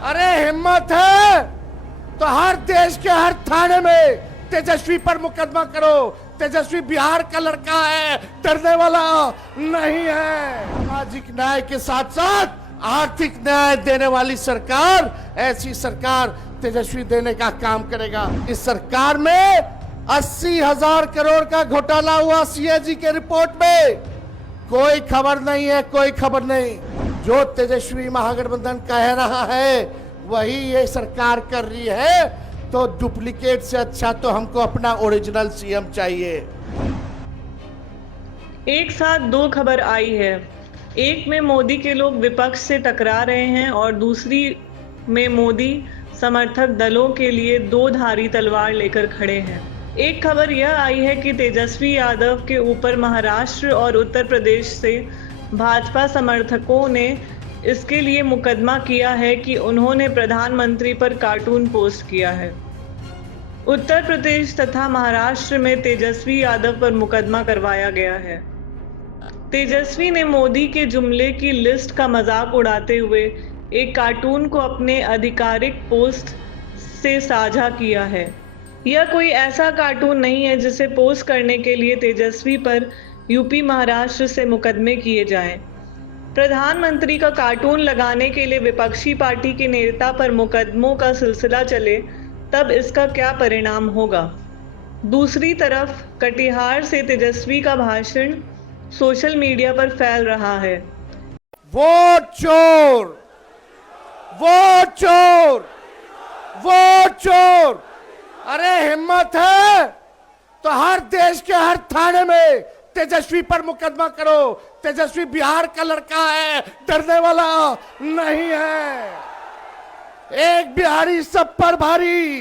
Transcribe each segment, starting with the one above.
अरे हिम्मत है तो हर देश के हर थाने में तेजस्वी पर मुकदमा करो। तेजस्वी बिहार का लड़का है, डरने वाला नहीं है। सामाजिक न्याय के साथ साथ आर्थिक न्याय देने वाली सरकार, ऐसी सरकार तेजस्वी देने का काम करेगा। इस सरकार में 80,000 करोड़ का घोटाला हुआ सीएजी के रिपोर्ट में कोई खबर नहीं है, कोई खबर नहीं। जो तेजस्वी महागठबंधन कह रहा है वही ये सरकार कर रही है, तो डुप्लीकेट से अच्छा तो हमको अपना ओरिजिनल सीएम चाहिए। एक साथ दो खबर आई है। एक में मोदी के लोग विपक्ष से टकरा रहे हैं और दूसरी में मोदी समर्थक दलों के लिए दो धारी तलवार लेकर खड़े हैं। एक खबर यह आई है कि तेजस्वी यादव के ऊपर महाराष्ट्र और उत्तर प्रदेश से भाजपा समर्थकों ने इसके लिए मुकदमा किया है कि उन्होंने प्रधानमंत्री पर कार्टून पोस्ट किया है। उत्तर प्रदेश तथा महाराष्ट्र में तेजस्वी यादव पर मुकदमा करवाया गया है। तेजस्वी ने मोदी के जुमले की लिस्ट का मजाक उड़ाते हुए एक कार्टून को अपने आधिकारिक पोस्ट से साझा किया है। यह कोई ऐसा कार्टून नहीं है जिसे पोस्ट करने के लिए तेजस्वी पर यूपी महाराष्ट्र से मुकदमे किए जाएं। प्रधानमंत्री का कार्टून लगाने के लिए विपक्षी पार्टी के नेता पर मुकदमों का सिलसिला चले तब इसका क्या परिणाम होगा। दूसरी तरफ कटिहार से तेजस्वी का भाषण सोशल मीडिया पर फैल रहा है। वोट चोर, वोट चोर, वोट चोर। अरे हिम्मत है तो हर देश के हर थाने में तेजस्वी पर मुकदमा करो। तेजस्वी बिहार का लड़का है, डरने वाला नहीं है। एक बिहारी सब पर भारी।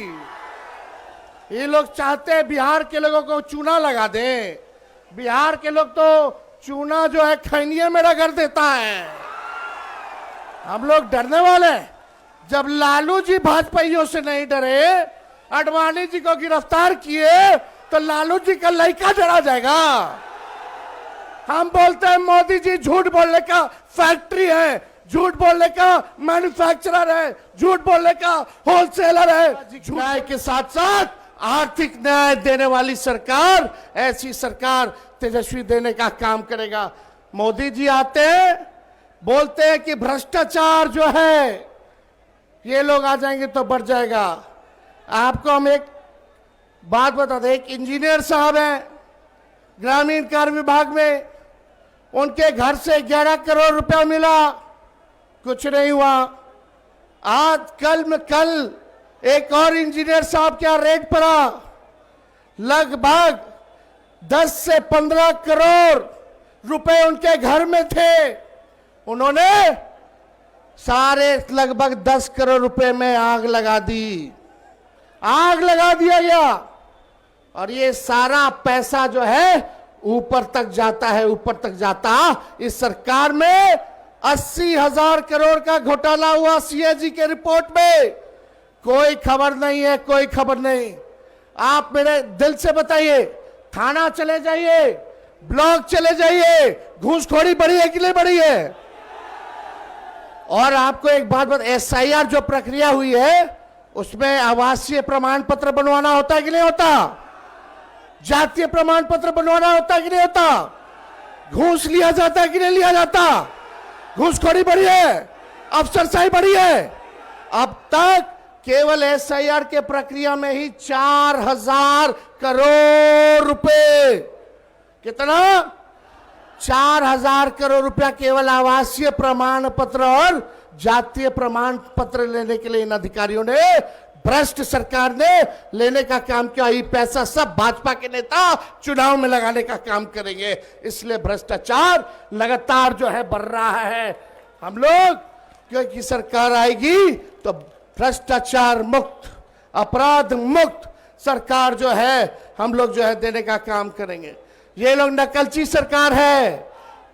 ये लोग चाहते हैं बिहार के लोगों को चूना लगा दें। बिहार के लोग तो चूना जो है खैनिये में रगड़ देता है। हम लोग डरने वाले। जब लालू जी भाजपाइयों से नहीं डरे, आडवाणी जी को गिरफ्तार किए, तो लालू जी का लड़का डरा जाएगा। हम बोलते हैं मोदी जी झूठ बोलने का फैक्ट्री है, झूठ बोलने का मैन्युफैक्चरर है, झूठ बोलने का होलसेलर है। न्याय के साथ साथ आर्थिक न्याय देने वाली सरकार, ऐसी सरकार तेजस्वी देने का काम करेगा। मोदी जी आते हैं, बोलते हैं कि भ्रष्टाचार जो है ये लोग आ जाएंगे तो बढ़ जाएगा। आपको हम एक बात बता दें, एक इंजीनियर साहब हैं ग्रामीण कार्य विभाग में, उनके घर से 11 करोड़ रुपया मिला, कुछ नहीं हुआ। आज कल एक और इंजीनियर साहब क्या रेट पड़ा, लगभग 10 से 15 करोड़ रुपए उनके घर में थे। उन्होंने सारे लगभग 10 करोड़ रुपए में आग लगा दी, आग लगा दिया गया। और ये सारा पैसा जो है ऊपर तक जाता है, ऊपर तक जाता। इस सरकार में 80,000 करोड़ का घोटाला हुआ सीएजी के रिपोर्ट में कोई खबर नहीं है, कोई खबर नहीं। आप मेरे दिल से बताइए, थाना चले जाइए, ब्लॉक चले जाइए, घूसखोरी बढ़ी है कि नहीं बढ़ी है। और आपको एक बात बता, एसआईआर जो प्रक्रिया हुई है उसमें आवासीय प्रमाण पत्र बनवाना होता है कि नहीं होता, जातीय प्रमाण पत्र बनवाना होता है कि नहीं होता, घूस लिया जाता है कि नहीं लिया जाता, घूसखोरी बढ़ी है, अफसरशाही बढ़ी है। अब तक केवल एसआईआर के प्रक्रिया में ही 4,000 करोड़ रुपए, कितना 4,000 करोड़ रुपया केवल आवासीय प्रमाण पत्र और जातीय प्रमाण पत्र लेने के लिए इन अधिकारियों ने, भ्रष्ट सरकार ने लेने का काम किया। ये पैसा सब भाजपा के नेता चुनाव में लगाने का काम करेंगे, इसलिए भ्रष्टाचार लगातार जो है बढ़ रहा है। हम लोग क्योंकि सरकार आएगी तो भ्रष्टाचार मुक्त, अपराध मुक्त सरकार जो है हम लोग जो है देने का काम करेंगे। ये लोग नकलची सरकार है।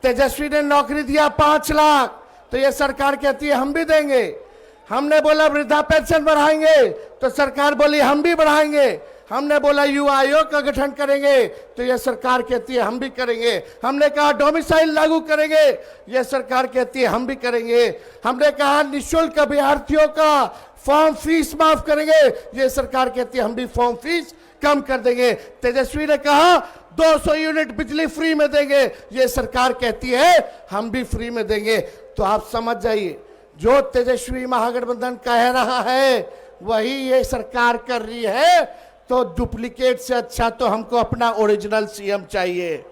तेजस्वी ने नौकरी दिया 5 लाख, तो ये सरकार कहती है हम भी देंगे। हमने बोला वृद्धा पेंशन बढ़ाएंगे, तो सरकार बोली हम भी बढ़ाएंगे। हमने बोला युवा आयोग का गठन करेंगे, तो यह सरकार कहती है हम भी करेंगे। हमने कहा डोमिसाइल लागू करेंगे, यह सरकार कहती है हम भी करेंगे। हमने कहा निःशुल्क अभ्यर्थियों का फॉर्म फीस माफ करेंगे, यह सरकार कहती है हम भी फॉर्म फीस कम कर देंगे। तेजस्वी ने कहा 200 यूनिट बिजली फ्री में देंगे, यह सरकार कहती है हम भी फ्री में देंगे। तो आप समझ जाइए, जो तेजस्वी महागठबंधन कह रहा है वही ये सरकार कर रही है। तो डुप्लीकेट से अच्छा तो हमको अपना ओरिजिनल सीएम चाहिए।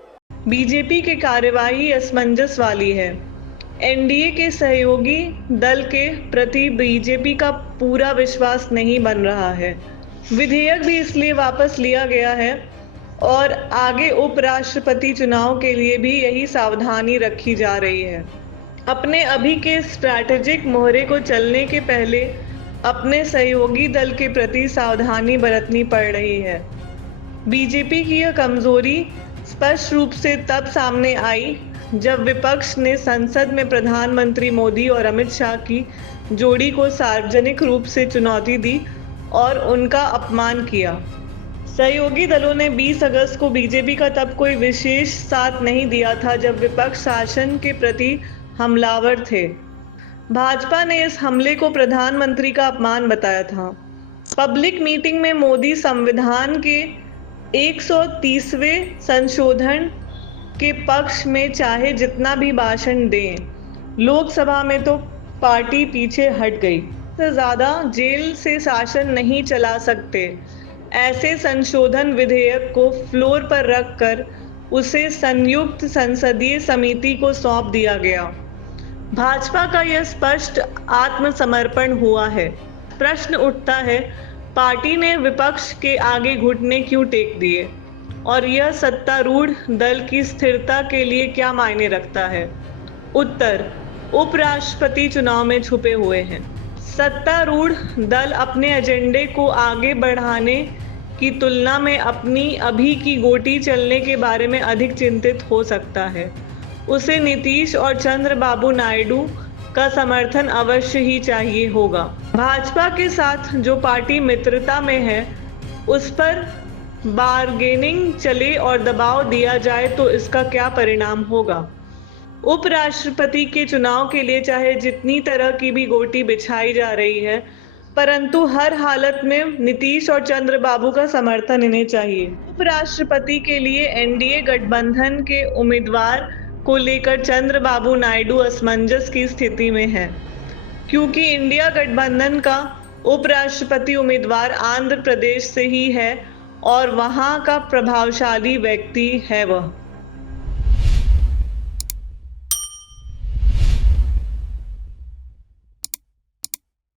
बीजेपी की कार्यवाही असमंजस वाली है। एनडीए के सहयोगी दल के प्रति बीजेपी का पूरा विश्वास नहीं बन रहा है। विधेयक भी इसलिए वापस लिया गया है और आगे उपराष्ट्रपति चुनाव के लिए भी यही सावधानी रखी जा रही है। अपने अभी के स्ट्रैटेजिक मोहरे को चलने के पहले अपने सहयोगी दल के प्रति सावधानी बरतनी पड़ रही है। बीजेपी की यह कमजोरी स्पष्ट रूप से तब सामने आई जब विपक्ष ने संसद में प्रधानमंत्री मोदी और अमित शाह की जोड़ी को सार्वजनिक रूप से चुनौती दी और उनका अपमान किया। सहयोगी दलों ने 20 अगस्त को बीजेपी का तब कोई विशेष साथ नहीं दिया था जब विपक्ष शासन के प्रति हमलावर थे। भाजपा ने इस हमले को प्रधानमंत्री का अपमान बताया था। पब्लिक मीटिंग में मोदी संविधान के 130वें संशोधन के पक्ष में चाहे जितना भी भाषण दें, लोकसभा में तो पार्टी पीछे हट गई। से ज्यादा जेल से शासन नहीं चला सकते, ऐसे संशोधन विधेयक को फ्लोर पर रखकर उसे संयुक्त संसदीय समिति को सौंप दिया गया। भाजपा का यह स्पष्ट आत्मसमर्पण हुआ है। प्रश्न उठता है, पार्टी ने विपक्ष के आगे घुटने क्यों टेक दिए और यह सत्तारूढ़ दल की स्थिरता के लिए क्या मायने रखता है? उत्तर उपराष्ट्रपति चुनाव में छुपे हुए हैं। सत्तारूढ़ दल अपने एजेंडे को आगे बढ़ाने की तुलना में अपनी अभी की गोटी चलने के बारे में अधिक चिंतित हो सकता है। उसे नीतीश और चंद्रबाबू नायडू का समर्थन अवश्य ही चाहिए होगा। भाजपा के साथ जो पार्टी मित्रता में है उस पर बार्गेनिंग चले और दबाव दिया जाए तो इसका क्या परिणाम होगा? उपराष्ट्रपति के चुनाव के लिए चाहे जितनी तरह की भी गोटी बिछाई जा रही है, परंतु हर हालत में नीतीश और चंद्रबाबू का समर्थन इन्हें चाहिए। उपराष्ट्रपति के लिए एनडीए गठबंधन के उम्मीदवार को लेकर चंद्रबाबू नायडू असमंजस की स्थिति में है, क्योंकि इंडिया गठबंधन का उपराष्ट्रपति उम्मीदवार आंध्र प्रदेश से ही है और वहां का प्रभावशाली व्यक्ति है वह।